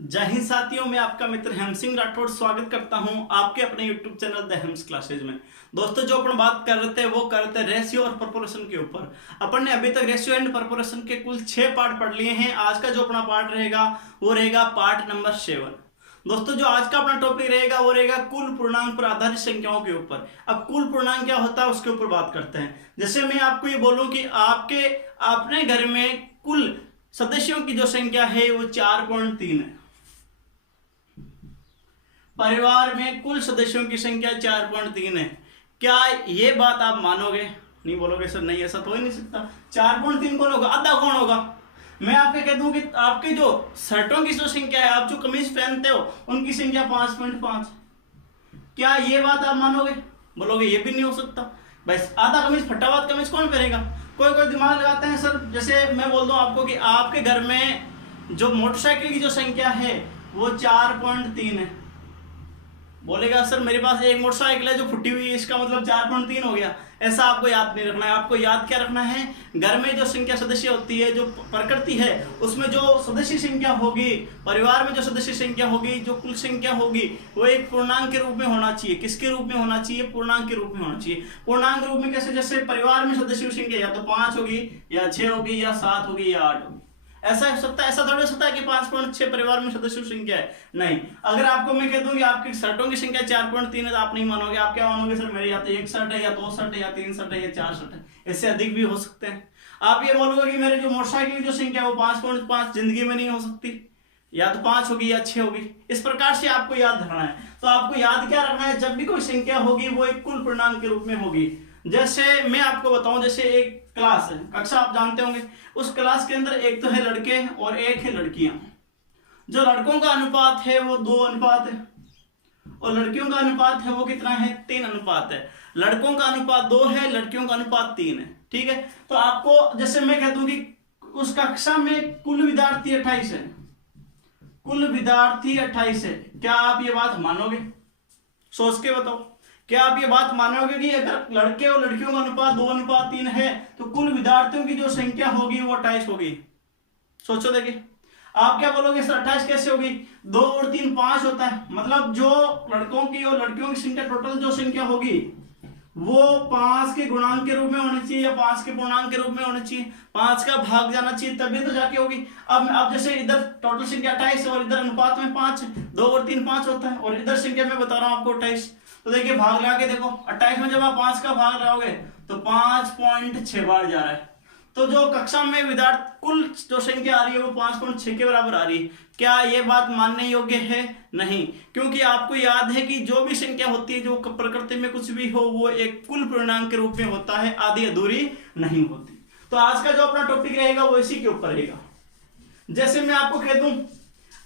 जय हिंद साथियों, मैं आपका मित्र हेम सिंह राठौड़ स्वागत करता हूं आपके अपने YouTube चैनल द हेम्स क्लासेज में। दोस्तों, जो अपन बात कर रहे थे वो कर रहे थे रेशियो और प्रोपोर्शन के ऊपर। अपन ने अभी तक रेशियो एंड प्रोपोर्शन के कुल 6 पार्ट पढ़ लिए हैं। आज का जो अपना पार्ट रहेगा वो रहेगा पार्ट नंबर 7। दोस्तों, जो आज का अपना टॉपिक रहेगा वो रहेगा कुल पूर्णांक पर आधारित संख्याओं के ऊपर। अब कुल पूर्णांक क्या होता है उसके ऊपर बात करते हैं। जैसे मैं आपको ये बोलूं कि आपके अपने घर में कुल सदस्यों की जो संख्या है वो 4.3 है। परिवार में कुल सदस्यों की संख्या 4.3 है। क्या ये बात आप मानोगे? नहीं बोलोगे सर, नहीं ऐसा तो ही नहीं सकता। 4.3 कौन होगा? आधा कौन होगा? मैं आपके कह दूं कि आपके जो शर्टों की जो संख्या है, आप जो कमीज पहनते हो उनकी संख्या 5.5। क्या ये बात आप मानोगे? बोलोगे ये भी नहीं हो सकता। बस आधा कमीज फटा हुआ कमीज कौन पहनेगा? कोई कोई दिमाग लगाते हैं सर। जैसे मैं बोल दूं आपको कि आपके घर में जो मोटरसाइकिल की जो संख्या है वो 4.3 है। बोलेगा सर मेरे पास एक मोटरसाइकिल है जो फुटी हुई है, इसका मतलब 4.3 हो गया। ऐसा आपको याद नहीं रखना है। आपको याद क्या रखना है? घर में जो संख्या सदस्य होती है, जो प्रकृति है, उसमें जो सदस्य संख्या होगी, परिवार में जो सदस्य संख्या होगी, जो कुल संख्या होगी, वो एक पूर्णांक के रूप में होना चाहिए। किसके रूप में होना चाहिए? पूर्णांक के रूप में होना चाहिए। पूर्णांक रूप में कैसे? जैसे परिवार में सदस्यों की संख्या या तो 5 होगी, या 6 होगी, या 7 होगी, या 8 होगी। ऐसा हो सकता है? ऐसा थोड़ी हो सकता है कि 5.6 परिवार में सदस्यों की संख्या है। नहीं। अगर आपको मैं कह दूं कि आपकी शर्टों की संख्या 4.3 है तो आप नहीं मानोगे। आप क्या मानोगे? सर मेरे या तो 1 शर्ट है, या 2 शर्ट है, या 3 शर्ट है, या 4 शर्ट है। इससे अधिक भी हो सकते हैं। आप ये बोलोगे कि मेरे जो मोटरसाइकिल की जो संख्या है वो 5.5 जिंदगी में नहीं हो सकती। या तो 5 होगी या 6 होगी। इस प्रकार से आपको याद रखना है। तो आपको याद क्या रखना है? जब भी कोई संख्या होगी वो एक कुल पूर्णांक के रूप में होगी। जैसे मैं आपको बताऊं, जैसे एक क्लास है, कक्षा आप जानते होंगे। उस क्लास के अंदर एक तो है लड़के और एक है लड़कियां। जो लड़कों का अनुपात है वो 2 अनुपात है, और लड़कियों का अनुपात है वो कितना है? 3 अनुपात है। लड़कों का अनुपात 2 है, लड़कियों का अनुपात 3 है। ठीक है। तो आपको जैसे मैं कह दूं कि उस कक्षा में कुल विद्यार्थी 28 है। कुल विद्यार्थी 28 है। क्या आप ये बात मानोगे? सोच के बताओ। क्या आप ये बात मानोगे कि अगर लड़के और लड़कियों का अनुपात 2:3 है तो कुल विद्यार्थियों की जो संख्या होगी वो 28 होगी? सोचो देखिए। आप क्या बोलोगे? सर 28 कैसे होगी? 2 और 3 5 होता है। मतलब जो लड़कों की और लड़कियों की संख्या, टोटल जो संख्या होगी वो 5 के गुणांक के रूप में होनी चाहिए, या 5 के पूर्णांक के रूप में होनी चाहिए। 5 का भाग जाना चाहिए, तभी तो जाके होगी। अब जैसे इधर टोटल संख्या 28 है और इधर अनुपात में 5 है। 2 और 3 5 होता है, और इधर संख्या मैं बता रहा हूं आपको 28। तो देखिए भाग लगा के देखो, 28 में जब आप 5 का भाग लगाओगे तो 5.6 बार जा रहा है। तो जो कक्षा में विद्यार्थी कुल जो संख्या आ रही है वो 5.6 के बराबर आ रही है। क्या ये बात मानने योग्य है? नहीं। क्योंकि आपको याद है कि जो भी संख्या होती है, जो प्रकृति में कुछ भी हो, वो एक कुल पूर्णांक के रूप में होता है, आधी अधूरी नहीं होती। तो आज का जो अपना टॉपिक रहेगा वो इसी के ऊपर रहेगा। जैसे मैं आपको कह दूं,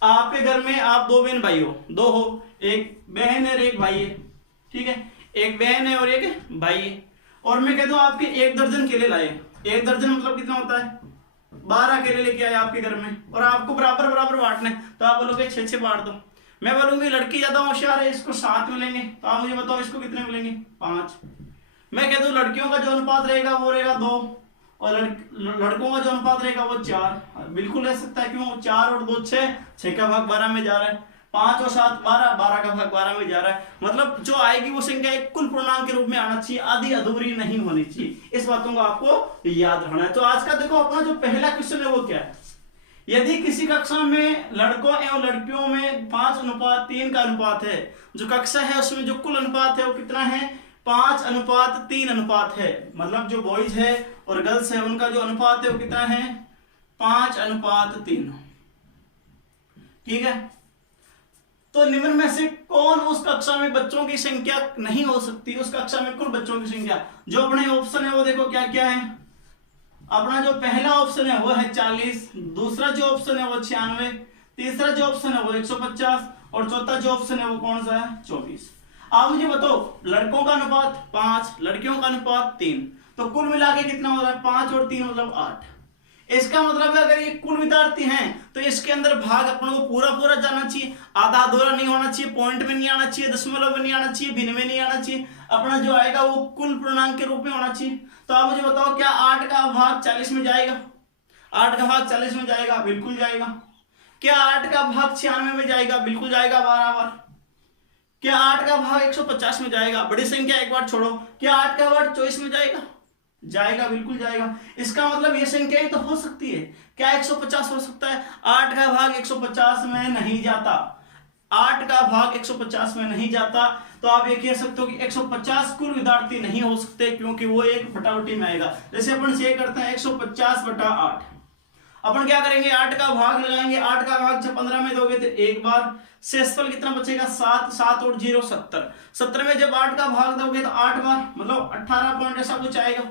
आपके घर में आप 2 बहन भाई हो, 2 हो, एक बहन है और एक भाई है। ठीक है। एक बहन है और एक भाई है। और मैं कह दूं आपके 1 दर्जन केले लाए। 1 दर्जन मतलब कितना होता है? 12 केले लेके आए आपके घर में, और आपको बराबर बराबर बांटने। तो आप बोलोगे 6-6 बांट दो। मैं बोलूंगी लड़की ज्यादा होशियार है, इसको 7 मिलेंगे। तो आप मुझे बताओ इसको कितने मिलेंगे? 5। मैं कह दूं लड़कियों का जो अनुपात रहेगा वो रहेगा 2, और लड़कों का जो अनुपात रहेगा वो 4। बिल्कुल रह सकता है। क्यों? 4 और 2 6, 6 का भाग 12 में जा रहा है। 5 और 7 12, 12 का भाग 12 में जा रहा है। मतलब जो आएगी वो संख्या एक कुल पूर्णांक के रूप में आना चाहिए, आधी अधूरी नहीं होनी चाहिए। इस बातों को आपको याद रखना है। तो आज का देखो अपना जो पहला क्वेश्चन है वो क्या है? यदि किसी कक्षा में लड़कों एवं लड़कियों में 5:3 का अनुपात है, जो कक्षा है उसमें जो कुल अनुपात है वो कितना है? 5:3 है। मतलब जो बॉयज है और गर्ल्स है उनका जो अनुपात है वो कितना है? 5:3। ठीक है। तो निम्न में से कौन उस कक्षा में बच्चों की संख्या नहीं हो सकती? उस कक्षा में कुल बच्चों की संख्या, जो अपने ऑप्शन है वो देखो क्या क्या है। अपना जो पहला ऑप्शन है वो है 40, दूसरा जो ऑप्शन है वो 96, तीसरा जो ऑप्शन है वो 150, और चौथा जो ऑप्शन है वो कौन सा है? 24। आप मुझे बताओ, लड़कों का अनुपात 5, लड़कियों का अनुपात 3, तो कुल मिला के कितना हो रहा है? 5 और 3 मतलब 8। इसका मतलब है अगर ये कुल विद्यार्थी हैं तो इसके अंदर भाग अपन को पूरा पूरा जाना चाहिए, आधा अधूरा नहीं होना चाहिए, पॉइंट में नहीं आना चाहिए, दशमलव में नहीं आना चाहिए, भिन्न में नहीं आना चाहिए। अपना जो आएगा वो कुल पूर्णांक के रूप में होना चाहिए। तो आप मुझे बताओ, क्या 8 का भाग 40 में जाएगा? 8 का भाग 40 में जाएगा? बिल्कुल जाएगा। क्या 8 का भाग 96 में जाएगा? बिल्कुल जाएगा 12 बार। क्या 8 का भाग 150 में जाएगा? बड़ी संख्या एक बार छोड़ो। क्या 8 का भाग 24 में जाएगा? जाएगा, बिल्कुल जाएगा। इसका मतलब ये संख्या ही तो हो सकती है। क्या 150 हो सकता है? 8 का भाग 150 में नहीं जाता। 8 का भाग 150 में नहीं जाता, तो आप ये कह सकते हो कि 150 कुल विद्यार्थी नहीं हो सकते, क्योंकि वो एक बटाबटी में आएगा। जैसे अपन से करते हैं 150 बटा 8, अपन क्या करेंगे? 8 का भाग लगाएंगे। 8 का भाग जब 15 में दोगे तो एक बार, शेषफल कितना बचेगा? 7, 7 और 0 70। 70 में जब 8 का भाग दोगे तो 8 बार, मतलब 18 पॉइंट ऐसा कुछ आएगा।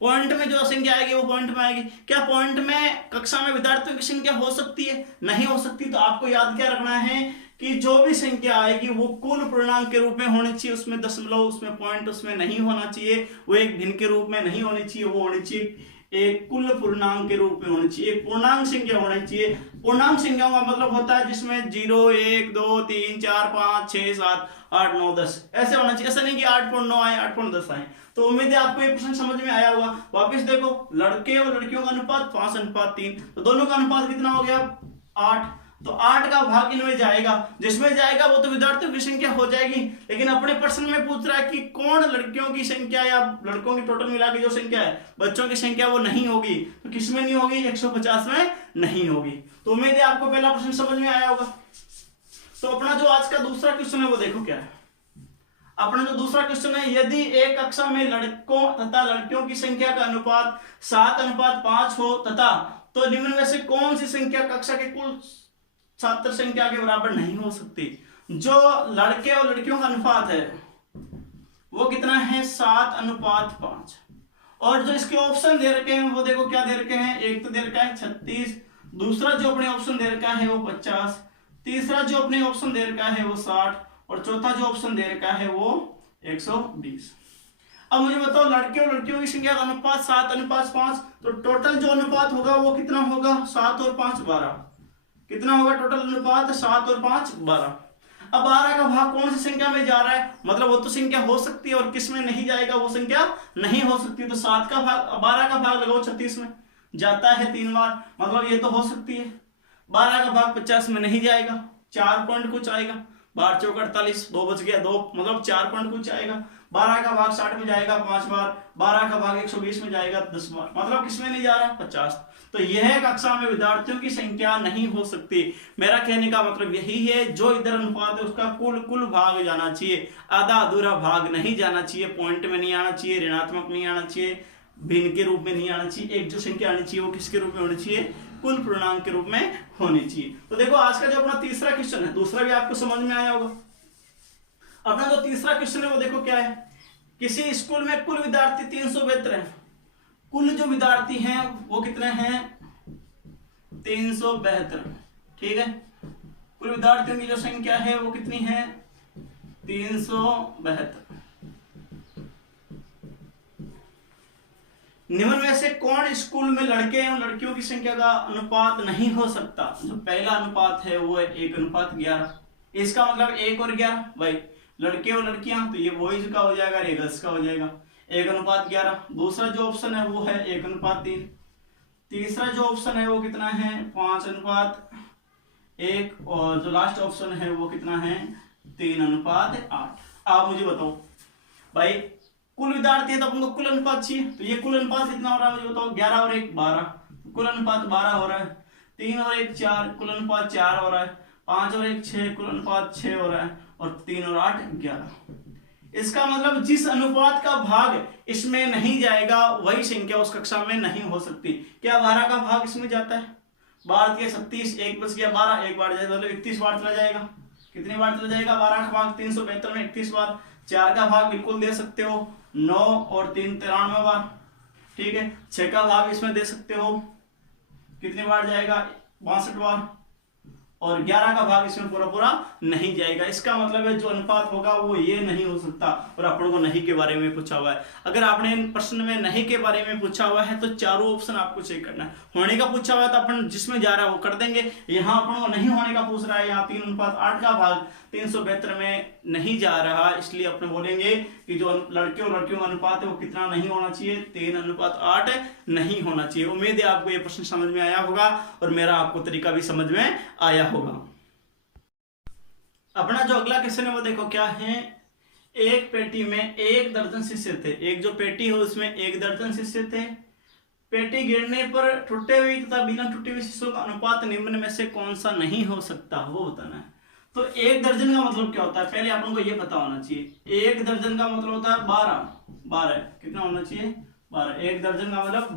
पॉइंट में जो संख्या आएगी वो पॉइंट में आएगी। क्या पॉइंट में कक्षा में विद्यार्थियों की संख्या हो सकती है? नहीं हो सकती। तो आपको याद क्या रखना है कि जो भी संख्या आएगी वो कुल पूर्णांक के रूप में होनी चाहिए। उसमें दशमलव, उसमें पॉइंट उसमें नहीं होना चाहिए। वो एक भिन्न के रूप में नहीं होनी चाहिए, वो होनी चाहिए एक कुल पूर्णांक के रूप में होनी चाहिए। एक पूर्णांक संख्या होनी चाहिए। पूर्णांक संख्याओं का मतलब होता है जिसमें 0, 1, 2, 3, 4, 5, 6, 7, 8, 9, 10 ऐसे होना चाहिए। ऐसा नहीं कि 8.9 आए, 8.10 आए। तो उम्मीद है आपको ये प्रश्न समझ में आया होगा। वापस देखो, लड़के और लड़कियों का अनुपात 5:3, तो दोनों का अनुपात कितना हो गया? 8। तो 8 का भाग इनमें जाएगा, जिसमें जाएगा वो तो विद्यार्थियों की संख्या हो जाएगी। लेकिन अपने प्रश्न में पूछ रहा है कि कौन लड़कियों की संख्या या लड़कों की टोटल मिला के जो संख्या है, बच्चों की संख्या वो नहीं होगी। तो किसमें नहीं होगी? 150 में नहीं होगी। तो उम्मीद है आपको पहला प्रश्न समझ में आया होगा। तो अपना जो आज का दूसरा क्वेश्चन है वो देखो क्या है। अपना जो दूसरा क्वेश्चन है, यदि एक कक्षा में लड़कों तथा लड़कियों की संख्या का अनुपात 7:5 हो तथा, तो निम्न में से कौन सी संख्या कक्षा के कुल छात्र संख्या के बराबर नहीं हो सकती? जो लड़के और लड़कियों का अनुपात है वो कितना है? 7:5। और जो इसके ऑप्शन दे रखे हैं वो देखो क्या दे रखे हैं। एक तो दे रखा है 36, दूसरा जो अपने ऑप्शन दे रखा है वो 50, तीसरा जो अपने ऑप्शन दे रखा है वो 60 और चौथा जो ऑप्शन दे रखा है वो 120। अब मुझे बताओ, लड़के और लड़कियों की संख्या का अनुपात 7:5, तो टोटल जो अनुपात होगा वो कितना होगा? 7 और 5 12। कितना होगा टोटल अनुपात? 7 और 5 12। अब 12 का भाग कौन सी संख्या में जा रहा है? मतलब वो तो संख्या हो सकती है और किस में नहीं जाएगा? वो संख्या नहीं हो सकती। तो 7 का भाग 12 का भाग लगाओ 36 में, जाता है 3 बार, मतलब ये तो हो सकती है। 12 का भाग 50 में नहीं जाएगा, 4 पॉइंट कुछ आएगा। 12 चौक 48, 2 बच गया 2, मतलब 4 पॉइंट कुछ आएगा। 12 का भाग 60 में जाएगा 5 बार, 12 का भाग 120 में जाएगा 10 बार, मतलब किसमें नहीं जा रहा? 50। तो यह कक्षा में विद्यार्थियों की संख्या नहीं हो सकती। मेरा कहने का मतलब यही है, जो इधर अनुपात है उसका कुल भाग जाना चाहिए, आधा अधूरा भाग नहीं जाना चाहिए। पॉइंट में नहीं आना चाहिए, ऋणात्मक नहीं आना चाहिए, भिन्न के रूप में नहीं आना चाहिए। एक जो संख्या आनी चाहिए वो किसके रूप में होनी चाहिए? कुल पूर्णांक के रूप में होनी चाहिए। तो देखो आज का जो अपना तीसरा क्वेश्चन है, दूसरा भी आपको समझ में आया होगा। अपना जो तीसरा क्वेश्चन है वो देखो क्या है। किसी स्कूल में कुल विद्यार्थी 372 है। कुल जो विद्यार्थी हैं वो कितने हैं? 372। ठीक है, कुल विद्यार्थियों की जो संख्या है वो कितनी है? 372। निम्न में से कौन स्कूल में लड़के एवं लड़कियों की संख्या का अनुपात नहीं हो सकता? जो पहला अनुपात है वो है 1:11। इसका मतलब 1 और 11 भाई, लड़के और लड़कियां, तो ये बॉयज का हो जाएगा, ये गर्ल्स का हो जाएगा। 1:11। दूसरा जो ऑप्शन है वो है 1:3। तीसरा जो ऑप्शन है वो कितना है? 5:1। और जो लास्ट ऑप्शन है वो कितना है? 3:8। आप मुझे बताओ भाई, कुल विद्यार्थी है तो अपन को कुल अनुपात चाहिए, तो ये कुल अनुपात कितना हो रहा है मुझे बताओ? 11 और 1 12, कुल अनुपात 12 हो रहा है। 3 और 1 4, कुल अनुपात 4 हो रहा है। 5 और 1 6, कुल अनुपात 6 हो रहा है। और 3 और 8 11। इसका मतलब जिस अनुपात का भाग इसमें नहीं जाएगा वही संख्या उस कक्षा में नहीं हो सकती। क्या 12 का भाग इसमें जाता है? 12 के 36, 1 बच गया 12, 1 बार जाएगा, मतलब 31 बार चला जाएगा। कितनी बार चला जाएगा? 12 का भाग 372 में 31 बार। 4 का भाग बिल्कुल दे सकते हो, 9 और 3 93 बार। ठीक है, 6 का भाग इसमें दे सकते हो, कितनी बार जाएगा? 62 बार। और 11 का भाग इसमें पूरा पूरा नहीं जाएगा। इसका मतलब है जो अनुपात होगा वो ये नहीं हो सकता। और अपन को नहीं के बारे में पूछा हुआ है। अगर आपने प्रश्न में नहीं के बारे में पूछा हुआ है तो चारों ऑप्शन आपको चेक करना है। होने का पूछा हुआ है तो अपन जिसमें जा रहा है वो कर देंगे। यहाँ अपन को नहीं होने का पूछ रहा है, यहाँ 3:8 का भाग 372 में नहीं जा रहा, इसलिए अपने बोलेंगे कि जो लड़के और लड़कियों का अनुपात है वो कितना नहीं होना चाहिए, 3:8 नहीं होना चाहिए। उम्मीद है आपको ये प्रश्न समझ में आया होगा और मेरा आपको तरीका भी समझ में आया होगा। अपना जो अगला क्वेश्चन है वो देखो क्या है। एक पेटी में 1 दर्जन शीशे थे। एक जो पेटी है उसमें 1 दर्जन शीशे थे। पेटी गिरने पर टूटे हुए तथा बिना टूटे हुए शीशों का अनुपात निम्न में से कौन सा नहीं हो सकता, वो बताना है। तो 1 दर्जन का मतलब क्या होता है, पहले अपन को ये पता होना चाहिए। 1 दर्जन का मतलब होता है 12 कितना होना चाहिए, 12। 1 दर्जन का मतलब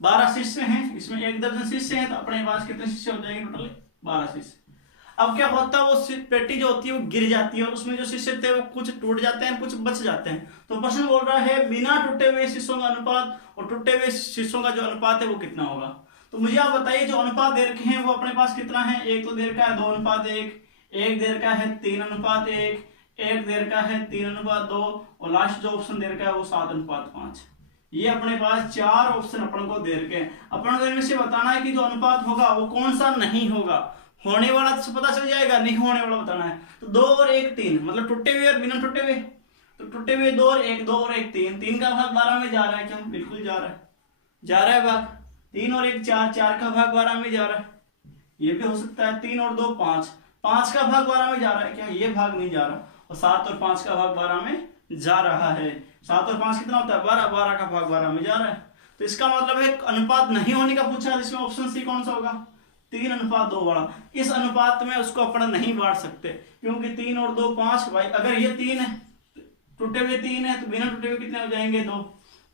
12 शीशे हैं। इसमें 1 दर्जन शीशे हैं तो अपने पास कितने शीशे हो जाएंगे, टोटल 12 शीशे। अब क्या होता है, वो पेटी जो होती है वो गिर जाती है और उसमें जो शीशे थे वो कुछ टूट जाते हैं, कुछ बच जाते हैं। तो प्रश्न बोल रहा है बिना टूटे हुए शीशों का अनुपात और टूटे हुए शीशों का जो अनुपात है वो कितना होगा। तो मुझे आप बताइए जो अनुपात दे रखे हैं वो अपने पास कितना है। एक तो दे रखा है 2:1, एक दे रखा है 3:1, एक दे रखा है 3:2 और लास्ट जो ऑप्शन दे रखा है वो 7:5। ये अपने पास 4 ऑप्शन अपन को दे रखे हैं। अपन को इनमें से बताना है कि जो अनुपात होगा वो कौन सा नहीं होगा। होने वाला तो पता चल जाएगा, नहीं होने वाला बताना है। तो 2 और 1 3 मतलब टूटे हुए और बिना टूटे हुए। तो टूटे हुए 2 और 1 2 और 1 3, 3 का भाग 12 में जा रहा है क्या, बिल्कुल जा रहा है भाग। 3 और 1 4, 4 का भाग 12 में जा रहा है, ये भी हो सकता है। 3 और 2 5, 5 का भाग 12 में जा रहा है क्या, ये भाग नहीं जा रहा। और 7 और 5 का भाग 12 में जा रहा है। 7 और 5 कितना होता है 12, 12 का भाग 12 में जा रहा है। तो इसका मतलब है अनुपात नहीं होने का पूछा है, जिसमें ऑप्शन सी कौन सा होगा, 3:2 वाला। इस अनुपात में उसको अपन नहीं बांट सकते क्योंकि 3 और 2 5 भाई। अगर ये 3 है, टूटे हुए 3 है तो बिना टूटे हुए कितने हो जाएंगे 2।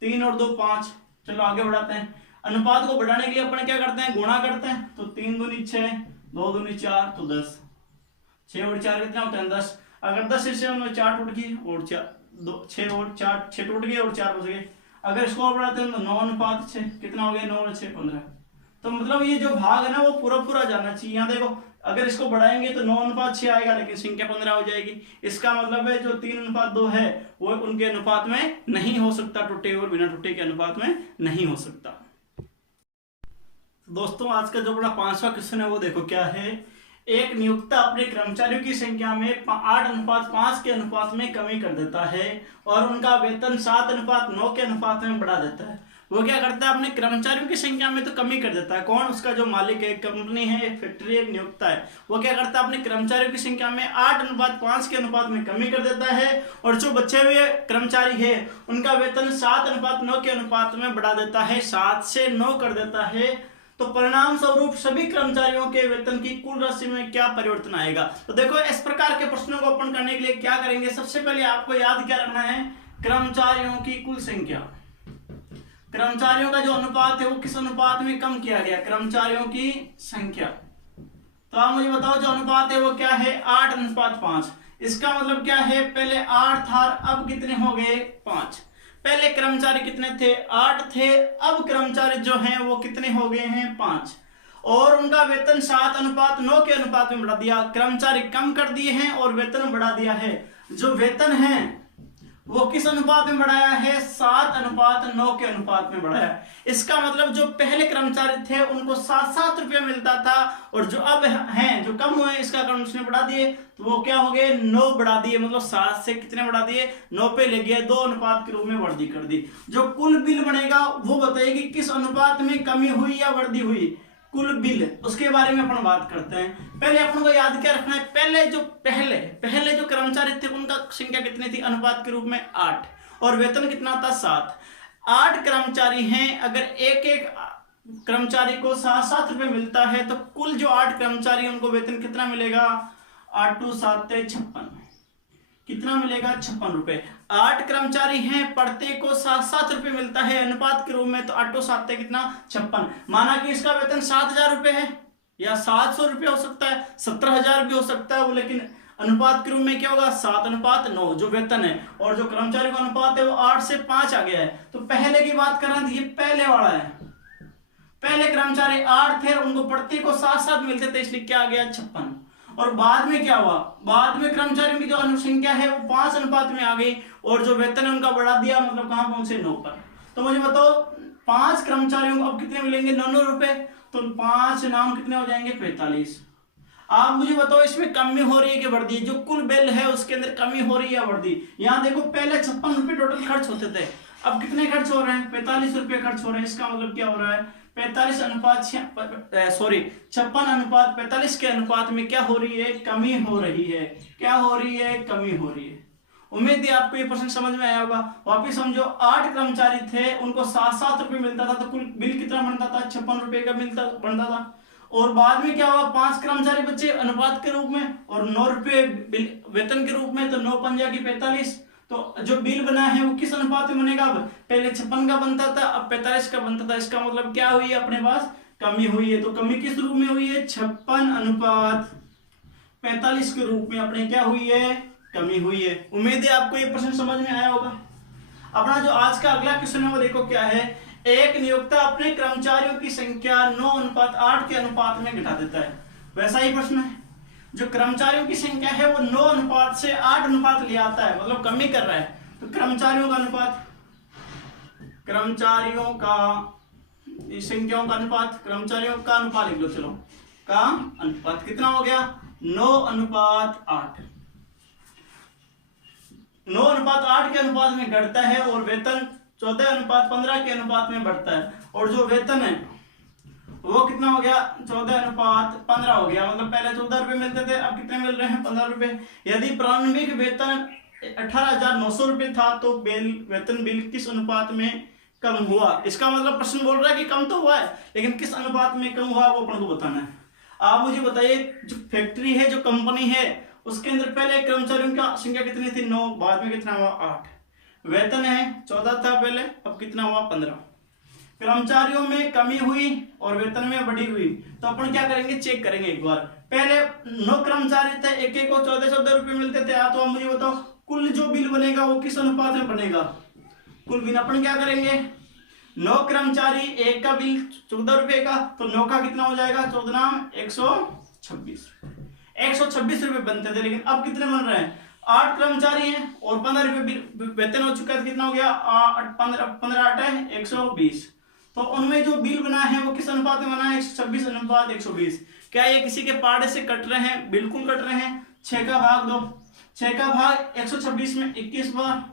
3 और 2 5। चलो आगे बढ़ाते हैं। अनुपात को बढ़ाने के लिए अपन क्या करते हैं, गुणा करते हैं। तो 3 दूनी 6, 2 दूनी 4 तो 10। 6 और 4 कितना होता है 10। अगर 10 शीशे में 4 टूट गई और 6 और 4 6 टूट गए और 4 बच गए। अगर इसको और बढ़ाते हैं तो 9:6 कितना हो गया, 9 और 6 15। तो मतलब ये जो भाग है ना वो पूरा पूरा जाना चाहिए। यहाँ देखो अगर इसको बढ़ाएंगे तो 9:6 आएगा लेकिन संख्या 15 हो जाएगी। इसका मतलब है जो 3:2 है वो उनके अनुपात में नहीं हो सकता, टूटे और बिना टूटे के अनुपात में नहीं हो सकता। तो दोस्तों आज का जो बड़ा 5वां क्वेश्चन है वो देखो क्या है। एक नियोक्ता अपने कर्मचारियों की संख्या में 8:5 के अनुपात में कमी कर देता है और उनका वेतन 7:9 के अनुपात में बढ़ा देता है। वो क्या करता है, अपने कर्मचारियों की संख्या में तो कमी कर देता है। कौन, उसका जो मालिक है, कंपनी है, एक फैक्ट्री, एक नियोक्ता है। वो क्या करता है, अपने कर्मचारियों की संख्या में 8:5 के अनुपात में कमी कर देता है और जो बचे हुए कर्मचारी है उनका वेतन 7:9 के अनुपात में बढ़ा देता है, 7 से 9 कर देता है। तो परिणाम स्वरूप सभी कर्मचारियों के वेतन की कुल राशि में क्या परिवर्तन आएगा। तो देखो इस प्रकार के प्रश्नों को अपन करने के लिए क्या करेंगे, सबसे पहले आपको याद क्या रखना है, कर्मचारियों की कुल संख्या। कर्मचारियों का जो अनुपात है वो किस अनुपात में कम किया गया, कर्मचारियों की संख्या। तो आप मुझे बताओ जो अनुपात है वो क्या है, 8:5। इसका मतलब क्या है, पहले 8 था अब कितने हो गए 5। पहले कर्मचारी कितने थे 8 थे, अब कर्मचारी जो हैं वो कितने हो गए हैं 5 और उनका वेतन 7:9 के अनुपात में बढ़ा दिया। कर्मचारी कम कर दिए हैं और वेतन बढ़ा दिया है। जो वेतन है वो किस अनुपात में बढ़ाया है, 7:9 के अनुपात में बढ़ाया। इसका मतलब जो पहले कर्मचारी थे उनको 7 रुपया मिलता था और जो अब हैं जो कम हुए इसका कारण उसने बढ़ा दिए तो वो क्या हो गए 9 बढ़ा दिए। मतलब 7 से कितने बढ़ा दिए 9 पे ले गए, 2 अनुपात के रूप में वृद्धि कर दी। जो कुल बिल बनेगा वो बताएगी किस अनुपात में कमी हुई या वृद्धि हुई, कुल बिल, उसके बारे में अपन बात करते हैं। पहले अपन को याद क्या रखना है, पहले जो कर्मचारी थे उनका संख्या कितनी थी अनुपात के रूप में 8 और वेतन कितना था 7। 8 कर्मचारी हैं, अगर एक एक कर्मचारी को 7 रुपए मिलता है तो कुल जो 8 कर्मचारी उनको वेतन कितना मिलेगा, 8 2 7 56, कितना मिलेगा 56 रुपए। 8 कर्मचारी हैं, प्रत्येक को 7 रुपए मिलता है अनुपात के रूप में, तो 8 7 कितना 56। माना कि इसका वेतन 7,000 रुपए है या 700 रुपए हो सकता है, 17,000 भी हो सकता है वो, लेकिन अनुपात के रूप में क्या होगा 7:9 जो वेतन है और जो कर्मचारी का अनुपात है वो 8 से 5 आ गया है। तो पहले की बात कर रहे हैं, ये पहले वाला है। पहले कर्मचारी 8 थे, उनको प्रत्येक को 7-7 मिलते थे, इसलिए क्या आ गया 56। और बाद में क्या हुआ, बाद में कर्मचारियों की जो अनुसंख्या है वो 5 अनुपात में आ गई, और जो वेतन है उनका बढ़ा दिया, मतलब कहां पहुंचे 9 पर। तो मुझे बताओ 5 कर्मचारियों को अब कितने मिलेंगे, 9 रुपए, तो 5 नाम कितने हो जाएंगे 45। आप मुझे बताओ इसमें कमी हो रही है कि बढ़ रही है, जो कुल बिल है उसके अंदर कमी हो रही है या बढ़ रही। यहाँ देखो पहले 56 रुपए टोटल खर्च होते थे, अब कितने खर्च हो रहे हैं, 45 रुपए खर्च हो रहे हैं। इसका मतलब क्या हो रहा है, 45 अनुपात 56 अनुपात 45 के अनुपात में क्या हो रही है, कमी हो रही है। क्या हो रही है, कमी हो रही है। उम्मीद है आपको ये प्रश्न समझ में आया होगा। वापिस समझो, 8 कर्मचारी थे, उनको 7-7 रुपए मिलता था, तो कुल बिल कितना बनता था, 56 रुपए का मिलता बनता था। और बाद में क्या हुआ, 5 कर्मचारी बचे अनुपात के रूप में और 9 रुपए वेतन के रूप में, तो 9 पंजा की 45। तो जो बिल बना है वो किस अनुपात में बनेगा, अब पहले 56 का बनता था, अब 45 का बनता था। इसका मतलब क्या हुई है, अपने पास कमी हुई है। तो कमी किस रूप में हुई है, 56 अनुपात 45 के रूप में अपने क्या हुई है, कमी हुई है। उम्मीद है आपको ये प्रश्न समझ में आया होगा। अपना जो आज का अगला क्वेश्चन है वो देखो क्या है, एक नियोक्ता अपने कर्मचारियों की संख्या 9:8 के अनुपात में घटा देता है। वैसा ही प्रश्न है, जो कर्मचारियों की संख्या है वो 9 अनुपात से 8 अनुपात ले आता है, मतलब कमी कर रहा है। तो कर्मचारियों का अनुपात, कर्मचारियों का संख्याओं का अनुपात, कर्मचारियों का अनुपात लिख लो, चलो का अनुपात कितना हो गया, 9:8। 9:8 के अनुपात में घटता है और वेतन 14:15 के अनुपात में बढ़ता है। और जो वेतन है वो कितना हो गया, 14:15 हो गया। मतलब पहले 14 रुपए मिलते थे, अब कितने मिल रहे हैं, 15 रुपए। यदि प्रारंभिक वेतन 18,900 रुपए था तो वेतन बिल किस अनुपात में कम हुआ। इसका मतलब प्रश्न बोल रहा है कि कम तो हुआ है, लेकिन किस अनुपात में कम हुआ वो अपन को बताना है। आप मुझे बताइए, जो फैक्ट्री है, जो कंपनी है, उसके अंदर पहले कर्मचारियों की संख्या कितनी थी, 9, बाद में कितना हुआ, 8। वेतन है 14 था पहले, अब कितना हुआ, 15। कर्मचारियों में कमी हुई और वेतन में बढ़ी हुई, तो अपन क्या करेंगे, चेक करेंगे एक बार। पहले 9 कर्मचारी थे, एक को 14-14 रुपए मिलते थे। तो हम मुझे बताओ कुल जो बिल बनेगा वो किस अनुपात में बनेगा, कुल बिल अपन क्या करेंगे, 9 कर्मचारी, एक का बिल 14 रुपए का, तो 9 का कितना हो जाएगा, 14×126, 126 रुपए बनते थे। लेकिन अब कितने बन रहे हैं, 8 कर्मचारी हैं और 15 रुपए वेतन हो चुका है, कितना हो गया, 120। तो उनमें जो बिल बना है वो किस अनुपात में बना है, 126:120। क्या ये किसी के पाड़े से कट रहे हैं, बिल्कुल कट रहे हैं। 6 का भाग 2, 6 का भाग 126 में 21 बार,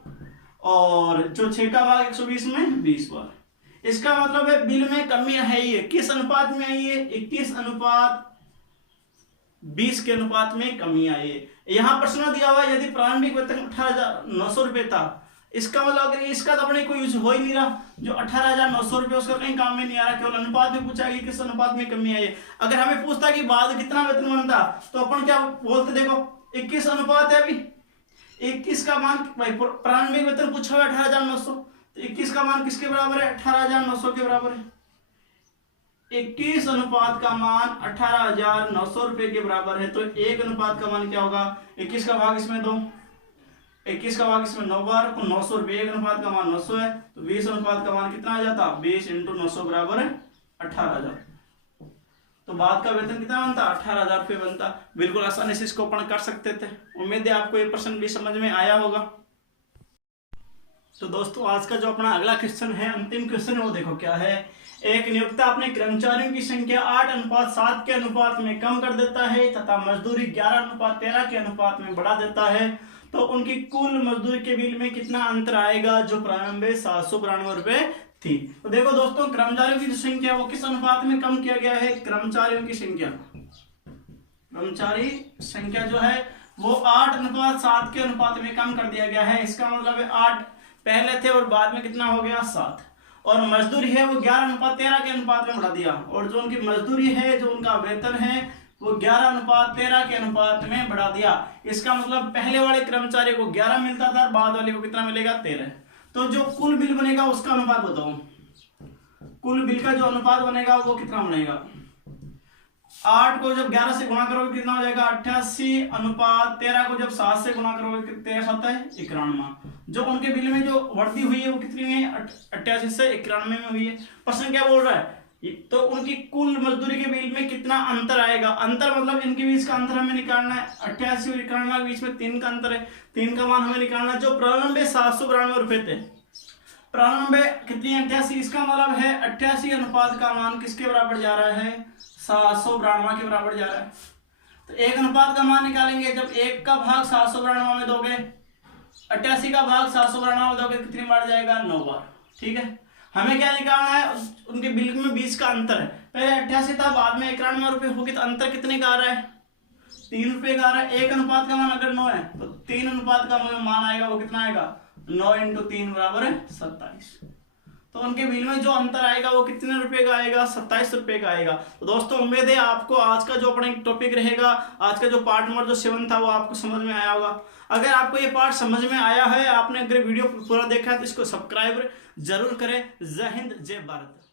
और जो 6 का भाग 120 में 20 बार। इसका मतलब है बिल में कमी है ही है, किस अनुपात में आई है, 21:20 के अनुपात में कमी आई है। यहां प्रश्न दिया हुआ है, यदि प्रारंभिक वेतन 18,900 रुपए था, इसका मतलब अगर इसका तो अपने कोई यूज हो ही नहीं रहा, जो 18,900 रुपए उसका कहीं काम में नहीं आ रहा, केवल अनुपात में पूछा कि किस अनुपात में कमी आई है। अगर हमें पूछता कि बाद कितना वेतन बनता, तो अपन क्या बोलते, देखो 21 अनुपात है, अभी 21 का मान, भाई प्रारंभिक वेतन पूछा हुआ 18,900, तो 21 का मान किसके बराबर है, 18,900 के बराबर है। 21 अनुपात का मान 18,900 रुपए के बराबर है, तो 1 अनुपात का मान क्या होगा, 21 का भाग इसमें 2, 21 का भाग इसमें 9 बार, तो 900 रुपए। 1 अनुपात का मान 900 है, तो 20 अनुपात का मान कितना आ जाता, 20 × 900 बराबर है 18,000। तो बाद का वेतन कितना बनता, 18,000 रुपये बनता। बिल्कुल आसानी से इसको अपन कर सकते थे। उम्मीद है आपको ये प्रश्न भी समझ में आया होगा। तो दोस्तों आज का जो अपना अगला क्वेश्चन है, अंतिम क्वेश्चन है, वो देखो क्या है। एक नियोक्ता अपने कर्मचारियों की संख्या 8:7 के अनुपात में कम कर देता है तथा मजदूरी 11:13 के अनुपात में बढ़ा देता है, तो उनकी कुल मजदूरी के बिल में कितना अंतर आएगा, जो प्रारंभ में 792 रुपए थी। तो देखो दोस्तों, कर्मचारियों की जो संख्या वो किस अनुपात में कम किया गया है, कर्मचारियों की संख्या, कर्मचारी संख्या जो है वो 8:7 के अनुपात में कम कर दिया गया है। इसका मतलब है 8 पहले थे और बाद में कितना हो गया, 7। और मजदूरी है वो 11:13 के अनुपात में बढ़ा दिया, और जो उनकी मजदूरी है, जो उनका वेतन है, वो 11:13 के अनुपात में बढ़ा दिया। इसका मतलब पहले वाले कर्मचारी को 11 मिलता था, बाद वाले को कितना मिलेगा, 13। तो जो कुल बिल बनेगा उसका अनुपात बताओ, कुल बिल का जो अनुपात बनेगा वो कितना बनेगा। 8 को जब 11 से गुणा करोगे कितना हो जाएगा, 88:13 को जब 7 से गुणा करोगे कितने आता है, 91। जो उनके बिल में जो वृद्धि हुई है वो कितनी है, 88 से 91 में हुई है। प्रश्न क्या बोल रहा है, तो उनकी कुल मजदूरी के बिल में कितना अंतर आएगा। अंतर मतलब इनके बीच का अंतर हमें निकालना है। 88 और 91 के बीच में 3 का अंतर है, 3 का मान हमें निकालना है। जो 92,792 रुपए थे, 92 कितनी 88, इसका मतलब है 88 अनुपात का मान किसके बराबर जा रहा है, 792 के बराबर जा रहा है। तो 1 अनुपात का मान निकालेंगे, जब 1 का भाग 792 में दोगे, 88 का भाग 792 में दोगे कितनी बार जाएगा, 9 बार। ठीक है, हमें क्या निकालना है, उनके बिल में 20 का अंतर है। पहले 88 था, बाद में 91 रुपए हो गए, तो अंतर कितने का आ रहा है, 3 रुपए का आ रहा है। 1 अनुपात का मान अगर 9 है तो 3 अनुपात का मान आएगा, वो कितना आएगा, 9 × 3 बराबर है 27। तो उनके बिल में जो अंतर आएगा वो कितने रुपए का आएगा, 27 रुपए का आएगा। तो दोस्तों उम्मीद है आपको आज का जो अपना टॉपिक रहेगा, आज का जो पार्ट नंबर जो 7 था वो आपको समझ में आया होगा। अगर आपको ये पार्ट समझ में आया है, आपने अगर वीडियो पूरा देखा है तो इसको सब्सक्राइब जरूर करें। जय हिंद, जय भारत।